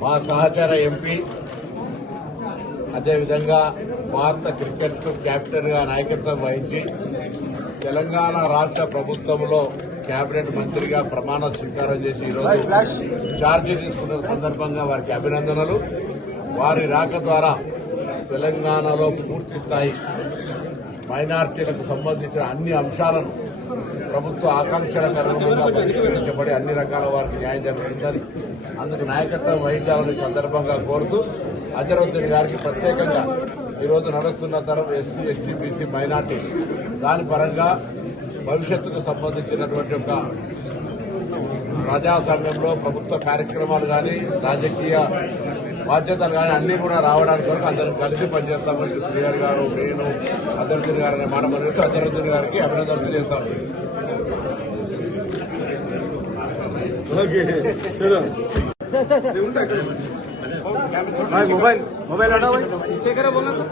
మా సహచర ఎంపీ అదేవిధంగా భారత క్రికెట్ కెప్టెన్ గా నాయకత్వం వహించి తెలంగాణ రాష్ట్ర ప్రభుత్వంలో కేబినెట్ మంత్రిగా ప్రమాణ స్వీకారం చేసి ఈరోజు ఛార్జీ తీసుకున్న సందర్భంగా వారికి అభినందనలు. వారి రాక ద్వారా తెలంగాణలో పూర్తి స్థాయి మైనార్టీలకు సంబంధించిన అన్ని అంశాలను ప్రభుత్వ ఆకాంక్షలకు అనుగుణంగా పరిష్కరించబడి అన్ని రకాల వారికి న్యాయం జరుగుతుందని అందుకు నాయకత్వం వహించాలని సందర్భంగా కోరుతూ అజరుద్దీన్ గారికి ప్రత్యేకంగా ఈరోజు నడుస్తున్న తరం ఎస్సీ ఎస్టీ బీసీ మైనార్టీ దాని పరంగా భవిష్యత్తుకు సంబంధించినటువంటి ఒక ప్రజాస్వామ్యంలో ప్రభుత్వ కార్యక్రమాలు కానీ రాజకీయ బాధ్యతలు కానీ అన్ని కూడా రావడానికి వరకు అందరం కలిసి పనిచేస్తామని శ్రీహరి గారు నేను అజరుద్దీన్ గారు అనే మాట పనిచేస్తూ అజరుద్దీన్ గారికి అభినందనలు తెలియజేస్తాను. मोबाइल मोबाइल हटाओ भाई पीछे करो बोलना तो